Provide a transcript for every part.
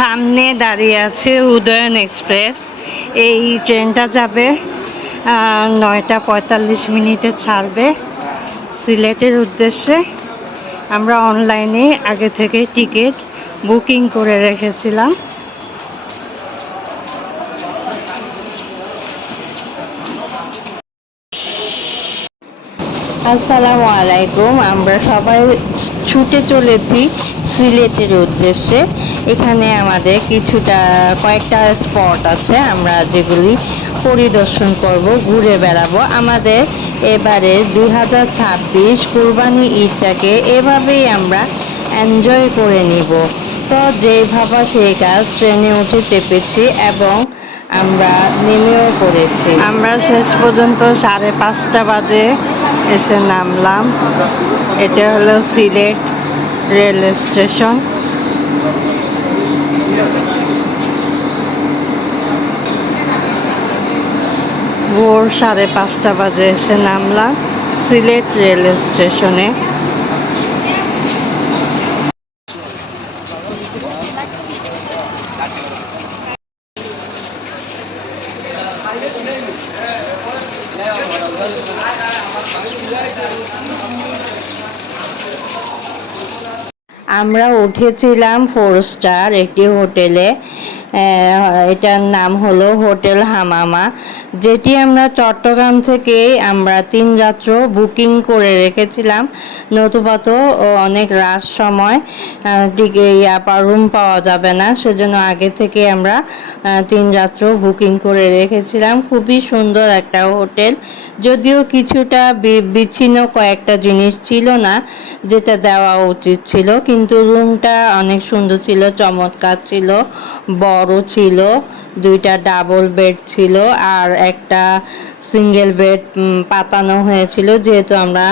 সামনে দাঁড়িয়ে আছে উদয়ন এক্সপ্রেস। এই ট্রেনটা যাবে 9টা 45 মিনিটে ছাড়বে সিলেটের উদ্দেশ্যে। আমরা অনলাইনে আগে থেকে টিকিট বুকিং করে রেখেছিলাম। আসসালামু আলাইকুম। আমরা সবাই ছুটে চলেছি সিলেটের উদ্দেশ্যে। এখানে আমাদের কয়েকটা স্পট আছে আমরা যেগুলি পরিদর্শন করব, ঘুরে বেড়াবো। আমাদের এবারে 2026 কুরবানি ঈদটাকে এভাবেই আমরা এনজয় করে নিব। তো যেই ভাবা সেই কাজ, ট্রেনে উঠে চেপেছি এবং আমরা নেমেও পড়েছি। আমরা শেষ পর্যন্ত 5:30 বাজে এসে নামলাম। এটা হলো সিলেট রেল স্টেশন। ভোর 5:30 বাজে এসে নামলাম সিলেট রেল স্টেশনে। আমরা উঠেছিলাম 4 স্টার একটি হোটেলে। এটার নাম হলো হোটেল হামামা, যেটি আমরা চট্টগ্রাম থেকেই আমরা 3 রাত্র বুকিং করে রেখেছিলাম। নতুবা তো অনেক রাত সময় রুম পাওয়া যাবে না, সেজন্য আগে থেকে আমরা 3 রাত্র বুকিং করে রেখেছিলাম। খুবই সুন্দর একটা হোটেল, যদিও কিছুটা বিচ্ছিন্ন কয়েকটা জিনিস ছিল না যেটা দেওয়া উচিত ছিল, কিন্তু রুমটা অনেক সুন্দর ছিল, চমৎকার ছিল, বড় ছিল। 2টা ডাবল বেড ছিল আর একটা সিঙ্গেল বেড পাতানো হয়েছিল, যেহেতু আমরা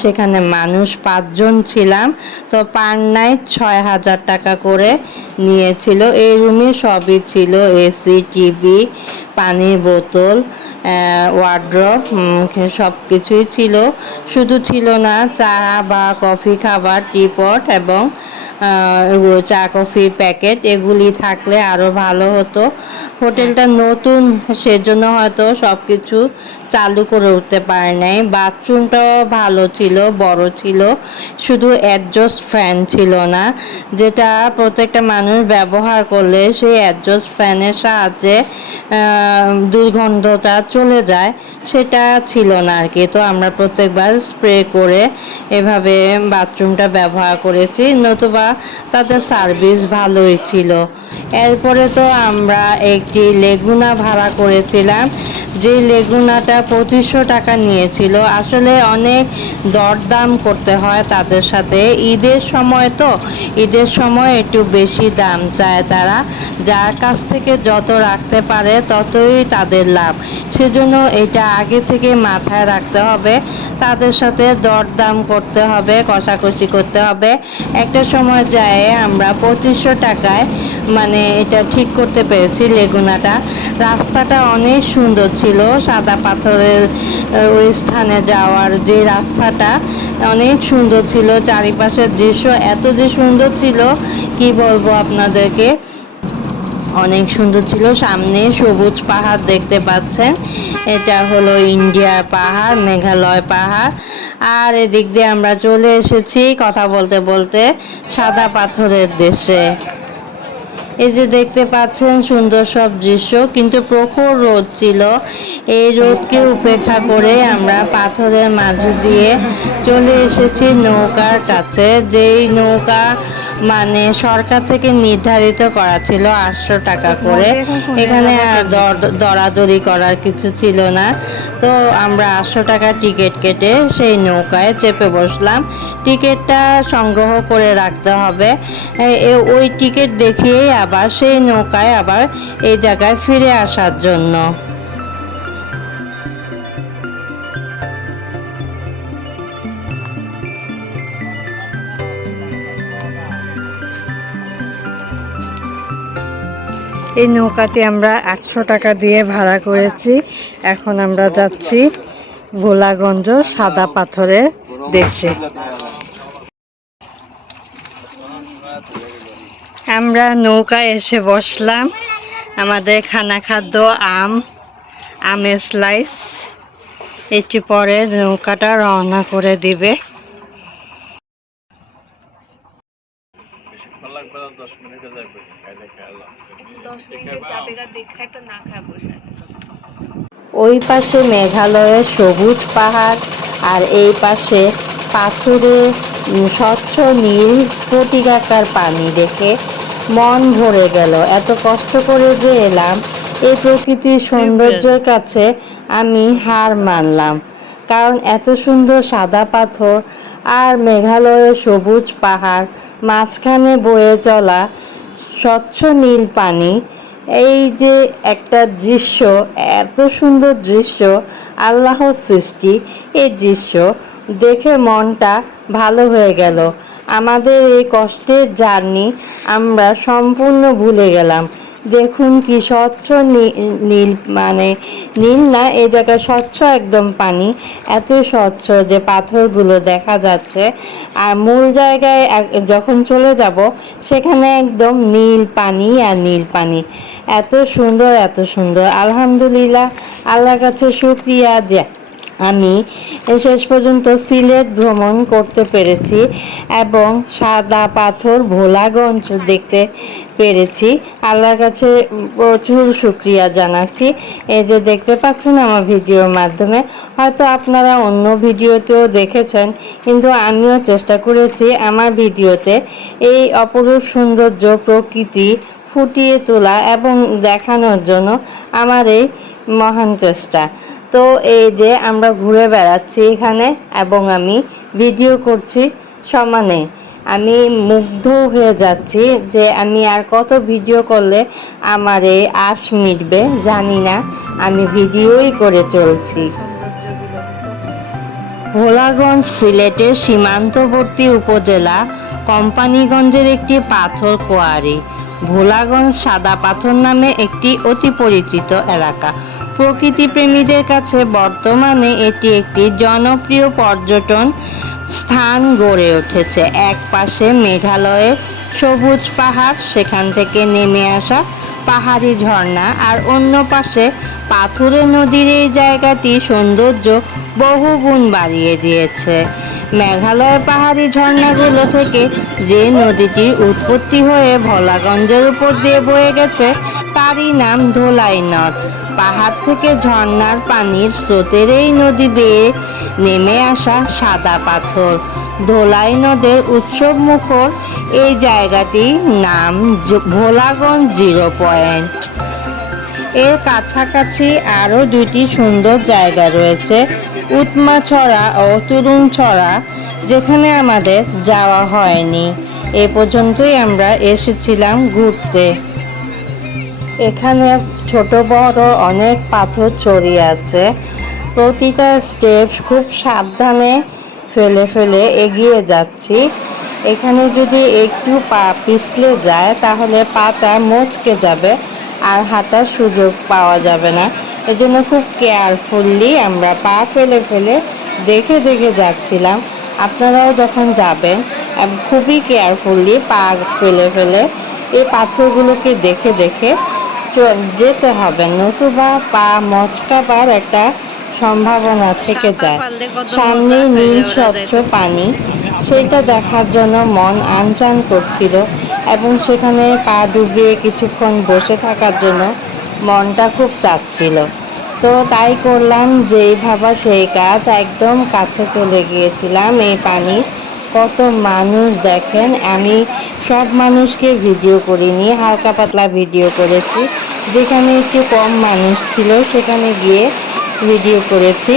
সেখানে মানুষ 5 জন ছিলাম। তো পার নাইট 6,000 টাকা করে নিয়েছিল। এই রুমে সবই ছিল, এসি, টিভি, পানির বোতল, ওয়ার্ড্রপ, সব কিছুই ছিল। শুধু ছিল না চা বা কফি খাবার টিপট এবং চা কফির প্যাকেট, এগুলি থাকলে আরও ভালো হতো। হোটেলটা নতুন, সেজন্য হয়তো সব কিছু চালু করে উঠতে পারে নাই। বাথরুমটাও ভালো ছিল, বড় ছিল, শুধু অ্যাডজাস্ট ফ্যান ছিল না, যেটা প্রত্যেকটা মানুষ ব্যবহার করলে সেই অ্যাডজাস্ট ফ্যানের সাহায্যে দুর্গন্ধটা চলে যায়, সেটা ছিল না আর কি। তো আমরা প্রত্যেকবার স্প্রে করে এভাবে বাথরুমটা ব্যবহার করেছি, নতুবা তাদের সার্ভিস ভালোই ছিল। এরপরে তো আমরা একটি লেগুনা ভাড়া করেছিলাম, যে লেগুনাটা 2500 টাকা নিয়েছিল। আসলে অনেক দরদাম করতে হয় তাদের সাথে, ঈদের সময় তো, ঈদের সময় একটু বেশি দাম চায় তারা। যার কাছ থেকে যত রাখতে পারে ততই তাদের লাভ, সেজন্য এটা আগে থেকে মাথায় রাখতে হবে। তাদের সাথে দরদাম করতে হবে, কষাকষি করতে হবে। একটা সময় যায় আমরা 2500 টাকায় মানে এটা ঠিক করতে পেরেছি লেগুনাটা। রাস্তাটা অনেক সুন্দর ছিল, সাদা পাথরের ওই স্থানে যাওয়ার যে রাস্তাটা অনেক সুন্দর ছিল। চারিপাশের দৃশ্য এত যে সুন্দর ছিল কি বলবো আপনাদেরকে, অনেক সুন্দর ছিল। সামনে সবুজ পাহাড় দেখতে পাচ্ছেন, এটা হলো ইন্ডিয়ার পাহাড়, মেঘালয় পাহাড়। আর এদিক দিয়ে আমরা চলে এসেছি কথা বলতে বলতে সাদা পাথরের দেশে। এই যে দেখতে পাচ্ছেন সুন্দর সব দৃশ্য, কিন্তু প্রখর রোদ ছিল। এই রোদকে উপেক্ষা করে আমরা পাথরের মাঝে দিয়ে চলে এসেছি নৌকার কাছে, যেই নৌকা মানে সরকার থেকে নির্ধারিত করা ছিল 800 টাকা করে। এখানে আর দরাদরি করার কিছু ছিল না। তো আমরা 800 টাকা টিকিট কেটে সেই নৌকায় চেপে বসলাম। টিকিটটা সংগ্রহ করে রাখতে হবে, ওই টিকিট দেখিয়েই আবার সেই নৌকায় আবার এই জায়গায় ফিরে আসার জন্য। এই নৌকাটি আমরা 800 টাকা দিয়ে ভাড়া করেছি। এখন আমরা যাচ্ছি ভোলাগঞ্জ সাদা পাথরের দেশে। আমরা নৌকায় এসে বসলাম। আমাদের খানা খাদ্য আমের স্লাইস। একটু পরে নৌকাটা রওনা করে দিবে। ওই পাশে মেঘালয়ের সবুজ পাহাড় আর এই পাশে পাথুরে স্বচ্ছ নীল স্ফটিকাকার পানি দেখে মন ভরে গেল। এত কষ্ট করে যে এলাম, এই প্রকৃতির সৌন্দর্যের কাছে আমি হার মানলাম। কারণ এত সুন্দর সাদা পাথর আর মেঘালয়ের সবুজ পাহাড়, মাঝখানে বয়ে চলা স্বচ্ছ নীল পানি, এই যে একটা দৃশ্য, এত সুন্দর দৃশ্য, আল্লাহর সৃষ্টি। এই দৃশ্য দেখে মনটা ভালো হয়ে গেল। আমাদের এই কষ্টের জার্নি আমরা সম্পূর্ণ ভুলে গেলাম। দেখুন কি স্বচ্ছ নীল, মানে নীল না, এই জায়গায় স্বচ্ছ একদম পানি, এত স্বচ্ছ যে পাথরগুলো দেখা যাচ্ছে। আর মূল জায়গায় যখন চলে যাব, সেখানে একদম নীল পানি আর নীল পানি। এত সুন্দর, এত সুন্দর। আলহামদুলিল্লাহ, আল্লাহর কাছে শুকরিয়া যে আমি শেষ পর্যন্ত সিলেট ভ্রমণ করতে পেরেছি এবং সাদা পাথর ভোলাগঞ্জ দেখতে পেরেছি। আল্লাহর কাছে প্রচুর শুকরিয়া জানাচ্ছি। এই যে দেখতে পাচ্ছেন আমার ভিডিওর মাধ্যমে, হয়তো আপনারা অন্য ভিডিওতেও দেখেছেন, কিন্তু আমিও চেষ্টা করেছি আমার ভিডিওতে এই অপরূপ সৌন্দর্য প্রকৃতি ফুটিয়ে তোলা এবং দেখানোর জন্য আমার এই মহান চেষ্টা। তো এই যে আমরা ঘুরে বেড়াচ্ছি এখানে এবং আমি ভিডিও করছি সমানে। আমি মুগ্ধ হয়ে যাচ্ছি যে আমি আর কত ভিডিও করলে আমার এই আশ মিটবে জানি না, আমি ভিডিওই করে চলছি। ভোলাগঞ্জ সিলেটের সীমান্তবর্তী উপজেলা কোম্পানীগঞ্জের একটি পাথর কোয়ারি। ভোলাগঞ্জ সাদা পাথর নামে একটি অতি পরিচিত এলাকা। প্রকৃতিপ্রেমীদের কাছে বর্তমানে এটি একটি জনপ্রিয় পর্যটন স্থান গড়ে উঠেছে। এক পাশে মেঘালয়ের সবুজ পাহাড়, সেখান থেকে নেমে আসা পাহাড়ি ঝর্ণা, আর অন্য পাশে পাথুরে নদীর এই জায়গাটি সৌন্দর্য বহুগুণ বাড়িয়ে দিয়েছে। মেঘালয়ের পাহাড়ি ঝর্ণাগুলো থেকে যে নদীটির উৎপত্তি হয়ে ভোলাগঞ্জের উপর দিয়ে বয়ে গেছে, তারই নাম ধোলাই নদ। পাহাড় থেকে ঝর্ণার পানির স্রোতের এই নদী বেয়ে নেমে আসা সাদা পাথর। ধোলাই নদের উৎসব মুখর এই জায়গাটির নাম ভোলাগঞ্জ জিরো পয়েন্ট। এর কাছাকাছি আরও দুটি সুন্দর জায়গা রয়েছে, উৎমাছড়া ও তুরুংছড়া, যেখানে আমাদের যাওয়া হয়নি। এ পর্যন্তই আমরা এসেছিলাম ঘুরতে। এখানে ছোট বড় অনেক পাথর ছড়িয়ে আছে। প্রতিটা স্টেপ খুব সাবধানে ফেলে ফেলে এগিয়ে যাচ্ছি। এখানে যদি একটু পা পিছলে যায় তাহলে পাটা মচকে যাবে আর হাঁটার সুযোগ পাওয়া যাবে না। এজন্য খুব কেয়ারফুললি আমরা পা ফেলে ফেলে দেখে দেখে যাচ্ছিলাম। আপনারাও যখন যাবেন খুবই কেয়ারফুললি পা ফেলে ফেলে এই পাথরগুলোকে দেখে দেখে যেতে হবে, নতুবা পা মচকাবার একটা সম্ভাবনা থেকে যায়। সামনে নীল স্বচ্ছ পানি, সেটা দেখার জন্য মন আনচান করছিল এবং সেখানে পা ডুবিয়ে কিছুক্ষণ বসে থাকার জন্য মনটা খুব চাচ্ছিল। তো তাই করলাম, যেই ভাবা সেই কাজ, একদম কাছে চলে গিয়েছিলাম এই পানির। কত মানুষ দেখেন, আমি সব মানুষকে ভিডিও করিনি, হালকা পাতলা ভিডিও করেছি। যেখানে একটু কম মানুষ ছিল সেখানে গিয়ে ভিডিও করেছি,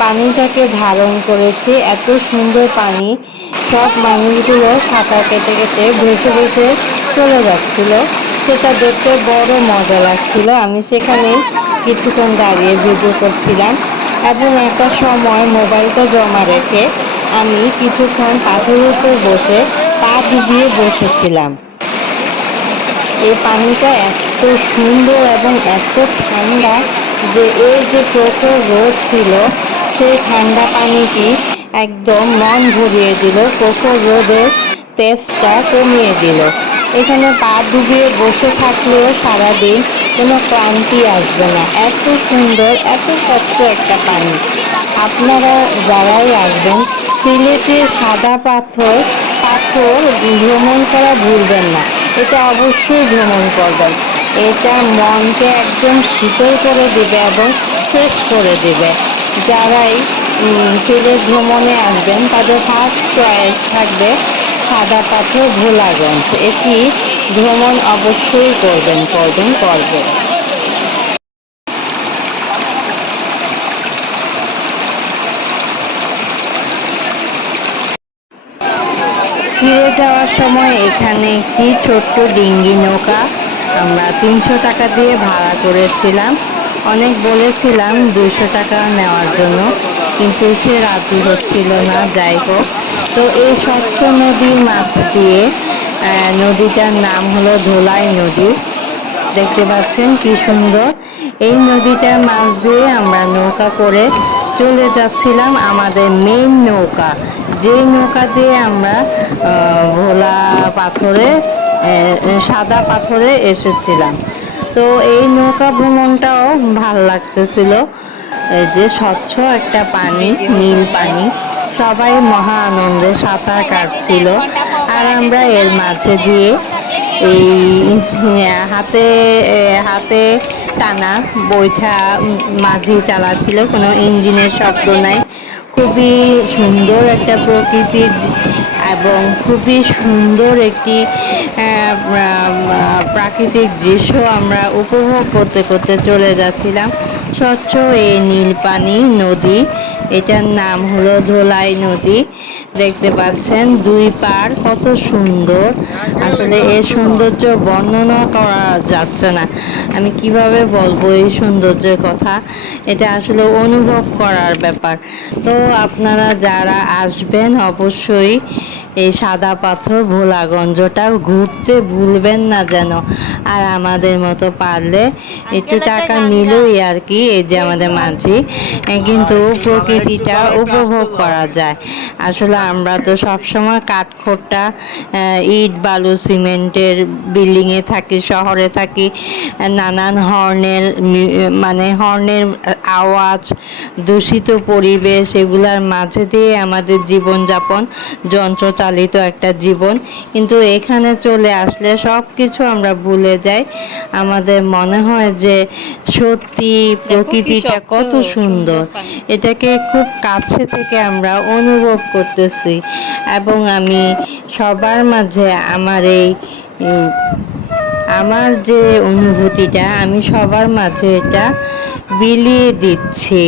পানিটাকে ধারণ করেছি। এত সুন্দর পানি, সব মানুষগুলো সাঁতার কেটে কেটে ভেসে ভেসে চলে যাচ্ছিল, সেটা দেখতে বড় মজা লাগছিল। আমি সেখানেই কিছুক্ষণ দাঁড়িয়ে ভিডিও করছিলাম এবং একটা সময় মোবাইলটা জমা রেখে আমি কিছুক্ষণ পাথরের উপর বসে পা ডুবিয়ে বসেছিলাম। এই পানিটা এত সুন্দর এবং এত ঠান্ডা যে এই যে প্রখর রোদ ছিল, সেই ঠান্ডা পানিটি একদম মন ভরিয়ে দিল। প্রখর রোদের তেজটা কমিয়ে দিল। এখানে পা ডুবিয়ে বসে থাকলেও সারাদিন কোনো ক্লান্তি আসবে না। এত সুন্দর, এত স্বচ্ছ একটা পানি। আপনারা যারাই আসবেন সিলেটের সাদা পাথর পাথর ভ্রমণ করা ভুলবেন না। এটা অবশ্যই ভ্রমণ করবেন। এটা মনকে একদম শীতল করে দিবে এবং ফ্রেশ করে দিবে। যারাই সিলেট ভ্রমণে আসবেন তাদের ফার্স্ট চয়েস থাকবে সাদা পাথর ভোলাগঞ্জ। এটি ভ্রমণ অবশ্যই করবেন। ফিরে যাওয়ার সময় এখানে একটি ছোট্ট ডিঙ্গি নৌকা আমরা 300 টাকা দিয়ে ভাড়া করেছিলাম। অনেক বলেছিলাম 200 টাকা নেওয়ার জন্য, কিন্তু সে রাজি হচ্ছিল না। যাই হোক, তো এই স্বচ্ছ নদীর মাছ দিয়ে নদীটার নাম হলো ধোলাই নদী। দেখতে পাচ্ছেন কি সুন্দর। এই নদীটার মাছ দিয়ে আমরা নৌকা করে চলে যাচ্ছিলাম আমাদের মেইন নৌকা, যে নৌকা দিয়ে আমরা ভোলা পাথরে সাদা পাথরে এসেছিলাম। তো এই নৌকা ভ্রমণটাও ভাল লাগতেছিল। এই যে স্বচ্ছ একটা পানি, নীল পানি, সবাই মহা আনন্দে সাঁতার কাটছিল। আর আমরা এর মাঝে দিয়ে এই হাতে হাতে টানা বৈঠা মাঝি চালাচ্ছিল, কোনো ইঞ্জিনের শব্দ নাই। খুবই সুন্দর একটা প্রকৃতির এবং খুবই সুন্দর একটি প্রাকৃতিক দৃশ্য আমরা উপভোগ করতে করতে চলে যাচ্ছিলাম। স্বচ্ছ এই নীল পানি নদী, এটার নাম হলো ধোলাই নদী। দেখতে পাচ্ছেন দুই পার কত সুন্দর। আসলে এর সৌন্দর্য বর্ণনা করা যাচ্ছে না। আমি কিভাবে বলবো এই সৌন্দর্যের কথা, এটা আসলে অনুভব করার ব্যাপার। তো আপনারা যারা আসবেন অবশ্যই এই সাদা পাথর ভোলাগঞ্জটা ঘুরতে ভুলবেন না যেন। আর আমাদের মতো পারলে একটু টাকা নিলই আর কি, এই যে আমাদের মাঝি, কিন্তু প্রকৃতিটা উপভোগ করা যায়। আসলে আমরা তো সবসময় কাঠখোট্টা ইট বালু সিমেন্টের বিল্ডিংয়ে থাকি, শহরে থাকি, নানান হর্নের আওয়াজ, দূষিত পরিবেশ, এগুলার মাঝে দিয়ে আমাদের জীবনযাপন যন্ত্রচালিত একটা জীবন। কিন্তু এখানে চলে আসলে সব কিছু আমরা ভুলে যাই। আমাদের মনে হয় যে সত্যি প্রকৃতিটা কত সুন্দর, এটাকে খুব কাছে থেকে আমরা অনুভব করতেছি। এবং আমি সবার মাঝে আমার যে অনুভূতিটা, আমি সবার মাঝে এটা বিলিয়ে দিচ্ছি।